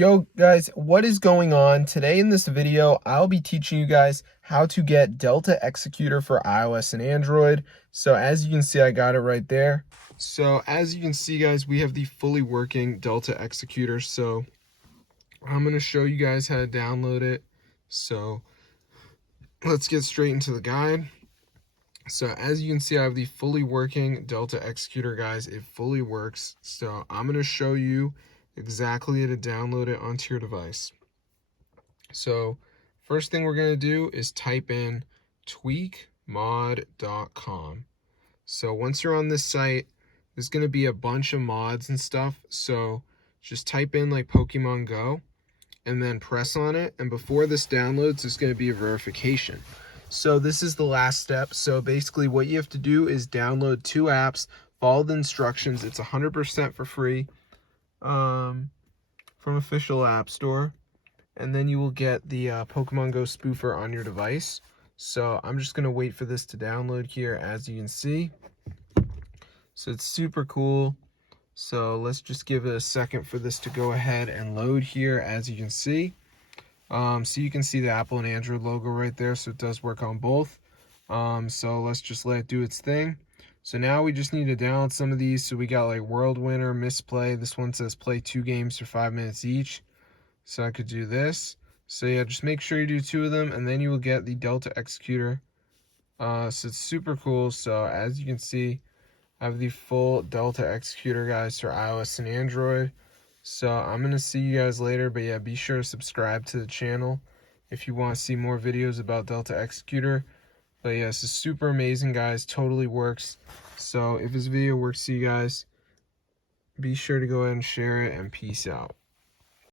Yo guys, what is going on? Today in this video, I'll be teaching you guys how to get Delta Executor for iOS and Android. So as you can see, I got it right there. So as you can see guys, we have the fully working Delta Executor. So I'm going to show you guys how to download it. So let's get straight into the guide. So as you can see, I have the fully working Delta Executor, guys. It fully works. So I'm going to show you exactly how to download it onto your device. So first thing we're going to do is type in tweakmod.com. So once you're on this site, there's going to be a bunch of mods and stuff. So just type in like Pokemon Go and then press on it. And before this downloads, there's going to be a verification. So this is the last step. So basically what you have to do is download 2 apps, follow the instructions. It's 100% for free from official app store. And then you will get the Pokemon Go spoofer on your device. So I'm just going to wait for this to download here, as you can see. So it's super cool. So let's just give it a second for this to go ahead and load here, as you can see. So you can see the Apple and Android logo right there, so it does work on both. So let's just let it do its thing. So now we just need to download some of these. So we got like World Winner, Misplay. This one says play 2 games for 5 minutes each. So I could do this. So yeah, just make sure you do 2 of them, and then you will get the Delta Executor. So it's super cool. So as you can see, I have the full Delta Executor, guys, for iOS and Android. So I'm going to see you guys later, but yeah, be sure to subscribe to the channel if you want to see more videos about Delta Executor. But yeah, this is super amazing, guys. Totally works. So if this video works for you guys, be sure to go ahead and share it, and peace out.